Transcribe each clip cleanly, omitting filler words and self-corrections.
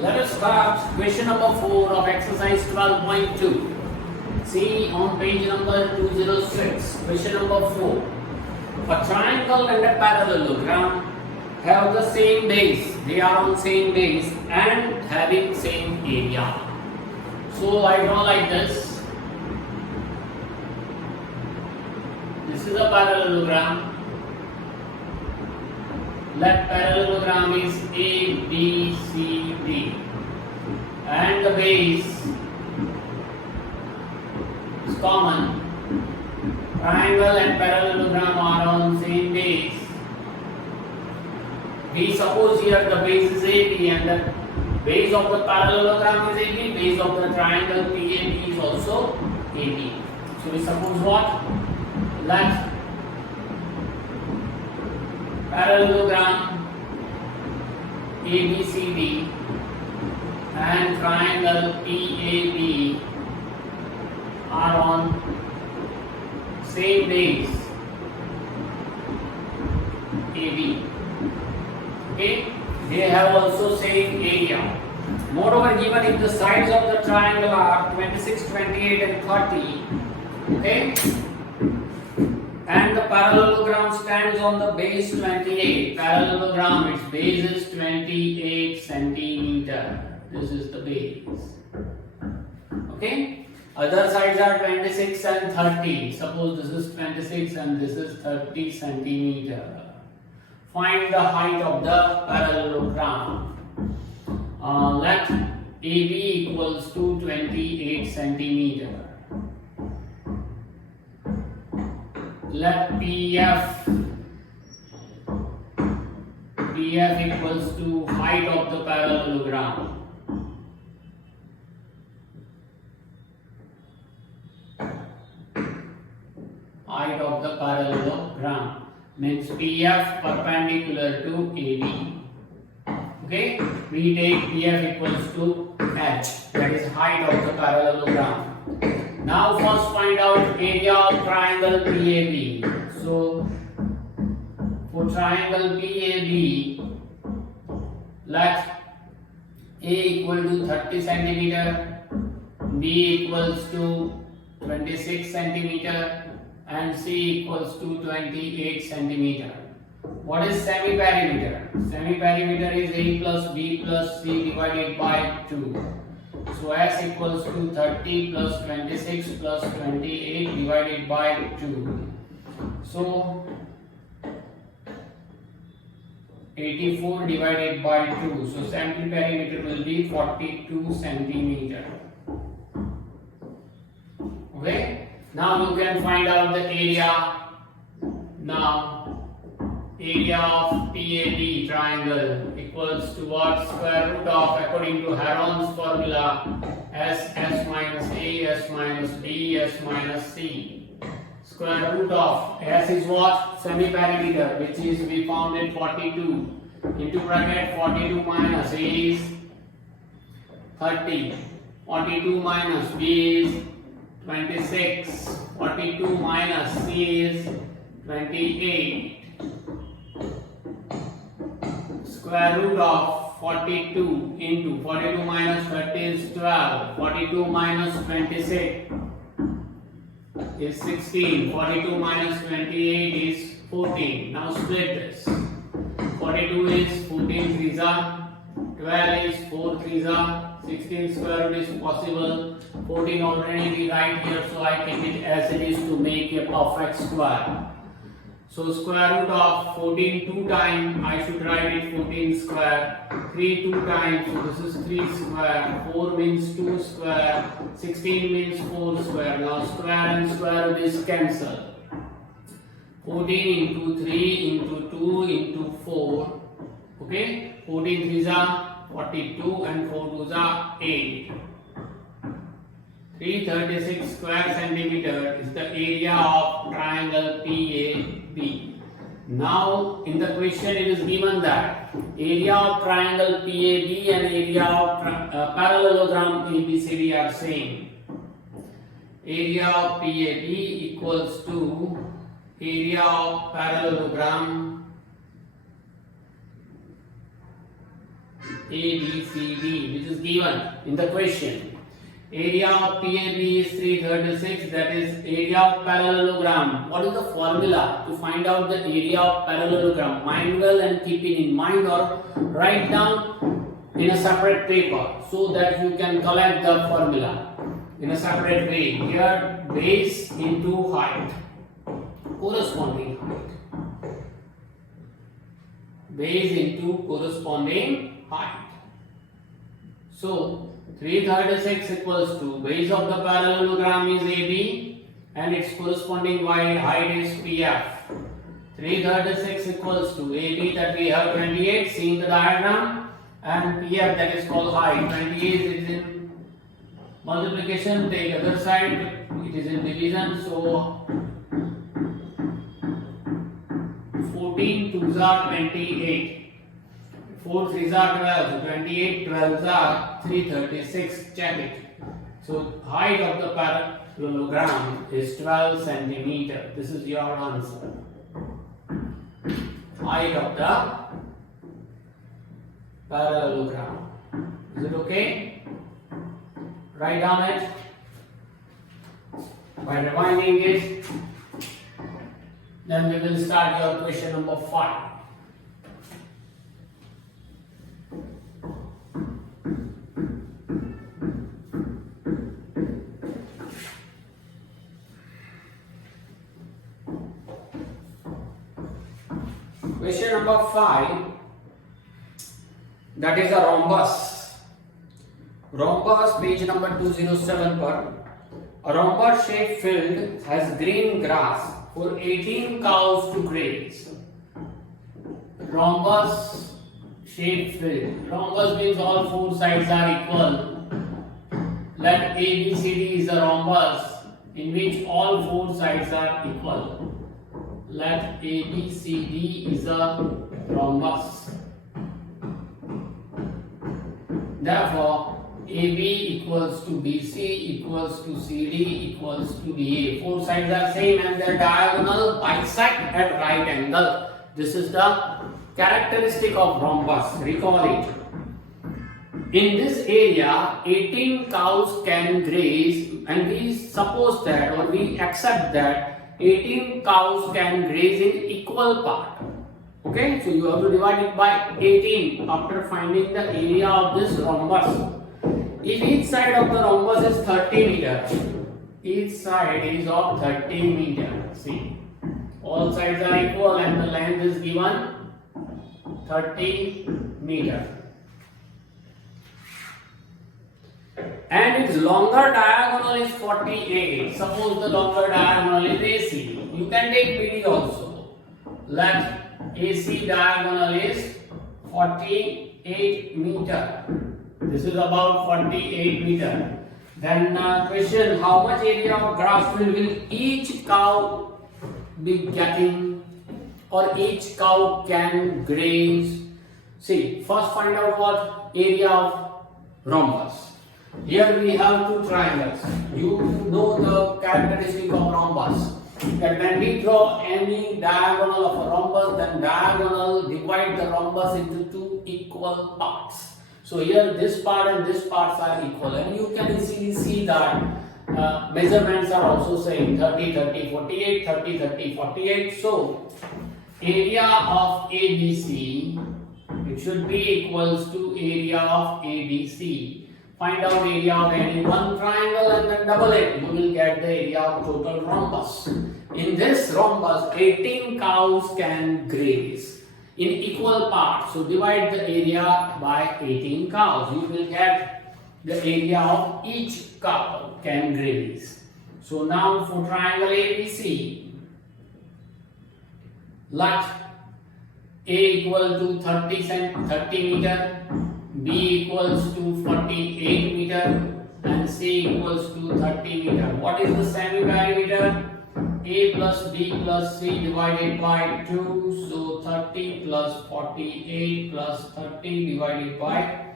Let us start question number 4 of exercise 12.2. See on page number 206, question number 4. A triangle and a parallelogram have the same base. They are on same base and having same area. So I draw like this. This is a parallelogram. Let parallelogram is A, B, C, D, and the base is common. Triangle and parallelogram are on same base. We suppose here the base is AB and the base of the parallelogram is AB, base of the triangle PAB is also AB. So we suppose what? Let parallelogram ABCD and triangle PAB are on same base AB. Okay, they have also same area. Moreover, given if the sides of the triangle are 26, 28 and 30, okay, and the parallelogram stands on the base 28. Parallelogram, its base is 28 centimeter. This is the base. Okay. Other sides are 26 and 30. Suppose this is 26 and this is 30 centimeter. Find the height of the parallelogram. Let AB equals to 28 centimeter. Let PF equals to height of the parallelogram. Height of the parallelogram means PF perpendicular to AB. Okay, we take PF equals to H, that is height of the parallelogram. Now first find out area of triangle PAB. So for triangle PAB, let A equal to 30 centimeter, B equals to 26 centimeter and C equals to 28 centimeter. What is semi-perimeter? Semi-perimeter is A plus B plus C divided by 2. So S equals to 30 plus 26 plus 28 divided by 2. So 84 divided by 2. So semi-perimeter will be 42 centimeter. Okay. Now you can find out the area. Now area of PAB triangle equals to what? Square root of, according to Heron's formula, S minus A, S minus B, S minus C. Square root of S is what? Semi-perimeter, which is we found in 42. Into bracket 42 minus A is 30. 42 minus B is 26. 42 minus C is 28. Square root of 42 into 42 minus 30 is 12. 42 minus 26 is 16. 42 minus 28 is 14. Now split this. 42 is 14 threes are, 12 is 4 threes are, 16 square root is possible. 14 already we write here, so I take it as it is to make a perfect square. So square root of 14 2 times, I should write it 14 square. 3 2 times, so this is 3 square. 4 means 2 square. 16 means 4 square. Now square and square root is cancelled. 14 into 3 into 2 into 4. Okay, 14 threes are 42 and 4 twos are 8. 336 square centimeter is the area of triangle PAB. Now in the question it is given that area of triangle PAB and area of parallelogram ABCD are same. Area of PAB equals to area of parallelogram ABCD, which is given in the question. Area of PAB is 336, that is area of parallelogram. What is the formula to find out the area of parallelogram? Mind well and keep it in mind or write down in a separate paper so that you can collect the formula in a separate way. Here, base into height, corresponding height. Base into corresponding height. So 336 equals to base of the parallelogram is AB and its corresponding height is PF. 336 equals to AB, that we have 28, see in the diagram, and PF, that is called height. 28 is in multiplication, take other side, it is in division, so 14 2s are 28. 4 3s are 12, 28 12s are 336, check it. So height of the parallelogram is 12 centimeter. This is your answer. Height of the parallelogram. Is it okay? Write down it by rewinding it. Then we will start your question number 5. Question number 5, that is a rhombus. Rhombus, page number 207 per. A rhombus shaped field has green grass for 18 cows to graze. Rhombus shaped field. Rhombus means all four sides are equal. Let ABCD is a rhombus in which all four sides are equal. Let ABCD is a rhombus. Therefore, AB equals to BC equals to CD equals to DA. Four sides are same and their diagonal bisect at right angle. This is the characteristic of rhombus. Recall it. In this area, 18 cows can graze, and we suppose that, or we accept that 18 cows can graze in equal part. Okay, so you have to divide it by 18 after finding the area of this rhombus. If each side of the rhombus is 30 meters, each side is of 30 meters. See, all sides are equal and the length is given 30 meters. And its longer diagonal is 48. Suppose the longer diagonal is AC. You can take BD also. Let AC diagonal is 48 meter. This is about 48 meter. Then question, how much area of grass field will each cow be getting, or each cow can graze? See, first find out what area of rhombus. Here we have two triangles. You know the characteristic of rhombus. That when we draw any diagonal of a rhombus, then diagonal divide the rhombus into two equal parts. So here this part and this parts are equal, and you can easily see that measurements are also same: 30, 30, 48, 30, 30, 48. So area of ABC, it should be equals to area of ABC. Find out area of any one triangle and then double it. You will get the area of total rhombus. In this rhombus, 18 cows can graze in equal parts. So divide the area by 18 cows. You will get the area of each cow can graze. So now for triangle ABC, let A equal to 30 meter, B equals to 48 meter, and C equals to 30 meter. What is the semi-perimeter? A plus B plus C divided by 2. So 30 plus 48 plus 30 divided by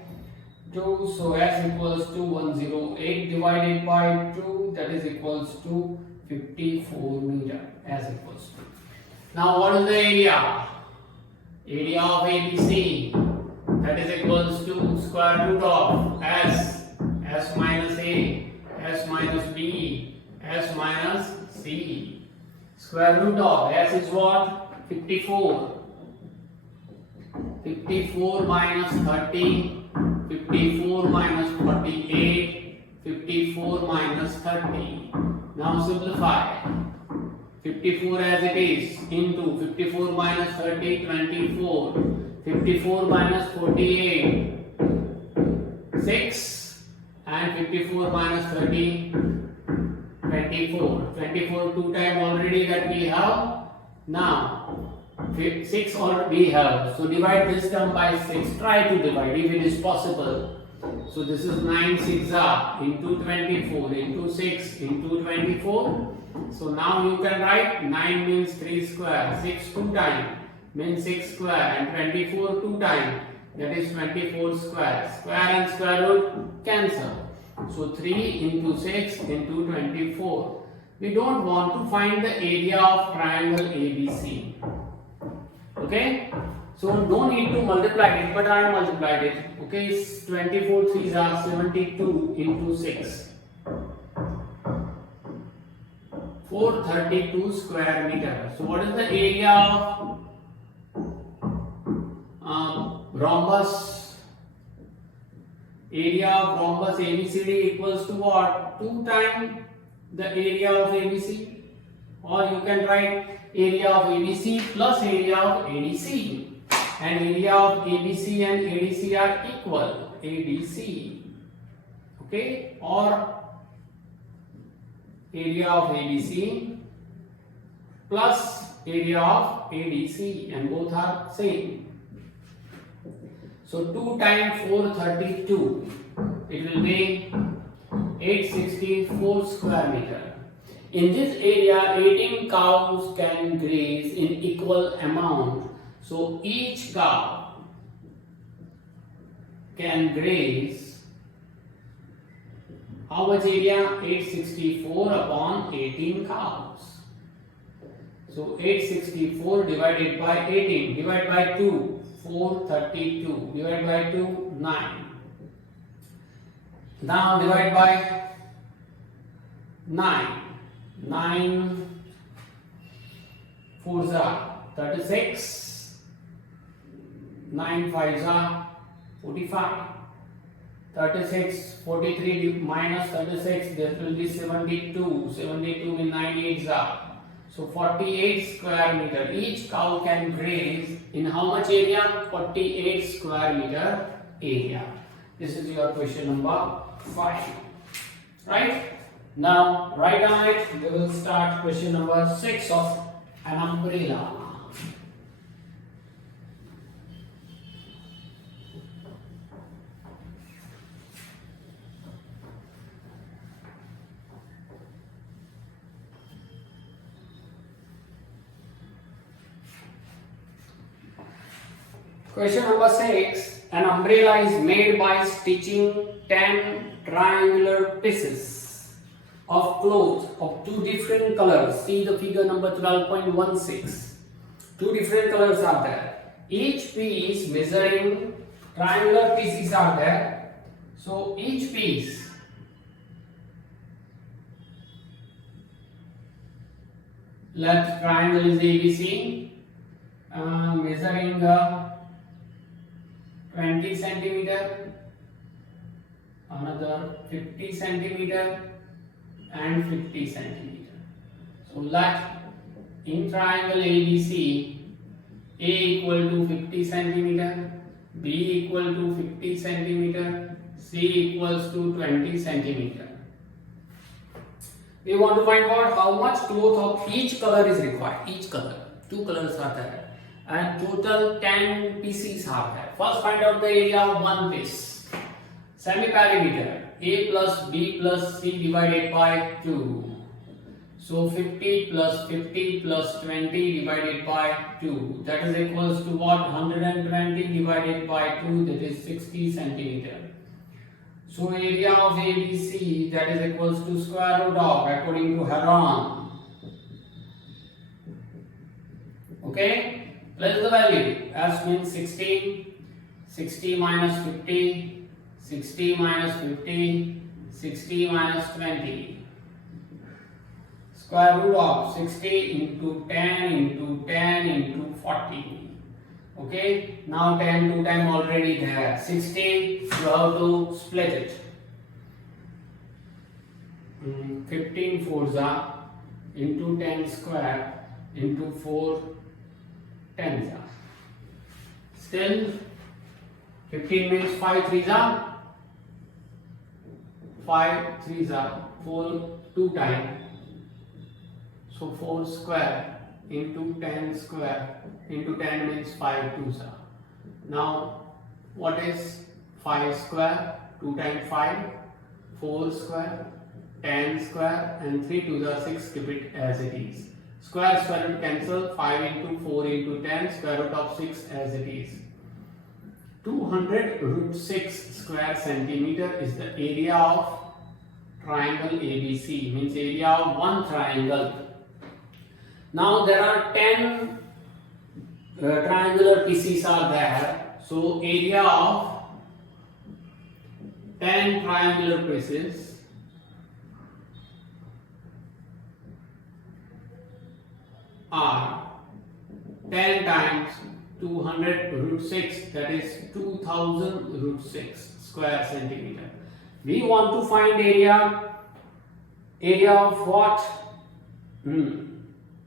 2. So S equals to 108 divided by 2. That is equals to 54 meter. S equals to. Now what is the area? Area of ABC. that is equals to square root of s minus a, s minus b, s minus c. Square root of s is what? 54. 54 minus 30, 54 minus 48, 54 minus 30. Now simplify. 54 as it is into 54 minus 30, 24. 54 minus 48, 6. And 54 minus 30, 24. 24 two times already that we have. Now 6 already we have. So divide this term by 6. Try to divide if it is possible. So this is 9 6 are into 24 into 6 into 24. So now you can write 9 means 3 square, 6 2 times means 6 square, and 24 2 times, that is 24 square. Square and square root cancel. So 3 into 6 into 24. We don't want to find the area of triangle ABC. Okay? So no need to multiply it, but I have multiplied it. Okay, 24 3s are 72 into 6. 432 square meter. So what is the area of rhombus? Area of rhombus ABCD equals to what? 2 times the area of ABC. Or you can write area of ABC plus area of ADC. And area of ABC and ADC are equal. ADC. Okay? Or area of ABC plus area of ADC, and both are same. So 2 times 432, it will be 864 square meter. In this area 18 cows can graze in equal amount. So each cow can graze how much area? 864 upon 18 cows. So 864 divided by 18, divide by 2, 432, divide by 2, 9. Now divide by 9. 9 4s are 36. 9 5s are 45. 36, 43 minus 36, that will be 72. 72 with 9 8s are. So 48 square meter. Each cow can graze in how much area? 48 square meter area. This is your question number 5. Right? Now write on it. We will start question number 6 of an umbrella. Question number 6. An umbrella is made by stitching 10 triangular pieces of cloth of 2 different colors. See the figure number 12.16. 2 different colors are there. Each piece measuring triangular pieces are there. So each piece left triangle is ABC, measuring 20 centimeter, another 50 centimeter and 50 centimeter. So let in triangle ABC A equal to 50 centimeter, B equal to 50 centimeter, C equals to 20 centimeter. We want to find out how much cloth of each color is required. Each color, 2 colors are there. And total 10 pieces are there. First find out the area of one piece. Semi-perimeter A plus B plus C divided by 2. So 50 plus 50 plus 20 divided by 2. That is equals to what? 120 divided by 2, that is 60 centimeter. So area of ABC, that is equals to square root of, according to Heron. Okay? Place the value. S means 16, 60 minus 50, 60 minus 50, 60 minus 20. Square root of 60 into 10 into 10 into 40. Okay, now 10 to 10 already there. 60, you have to split it. 15 fours are into 10 square into 4 tens are. Still 15 means 5 threes are 5 threes are 4 2 times. So 4 square into 10 square into 10 means 5 twos are. Now what is 5 square? 2 times 5, 4 square, 10 square and 3 twos are 6, keep it as it is. Square root cancel, 5 into 4 into 10, square root of 6 as it is. 200 root 6 square centimeter is the area of triangle ABC, means area of one triangle. Now there are 10 triangular pieces are there, so area of 10 triangular pieces are 10 times 200 root 6, that is 2000 root 6 square centimeter. We want to find area of what?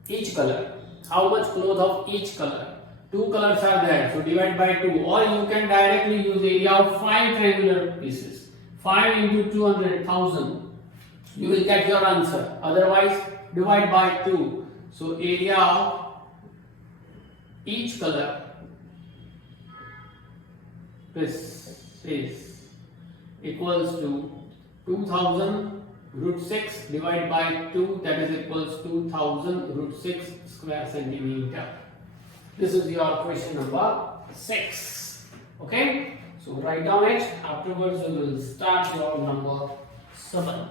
Each color. How much cloth of each color? 2 colors are there, so divide by 2, or you can directly use area of 5 triangular pieces. 5 into 200, 1000. You will get your answer. Otherwise, divide by 2. So area of each color is equals to 2000 root 6 divided by 2, that is equals to 1000 root 6 square centimeter. This is your question number 6. Okay, so write down it. Afterwards we will start your number 7.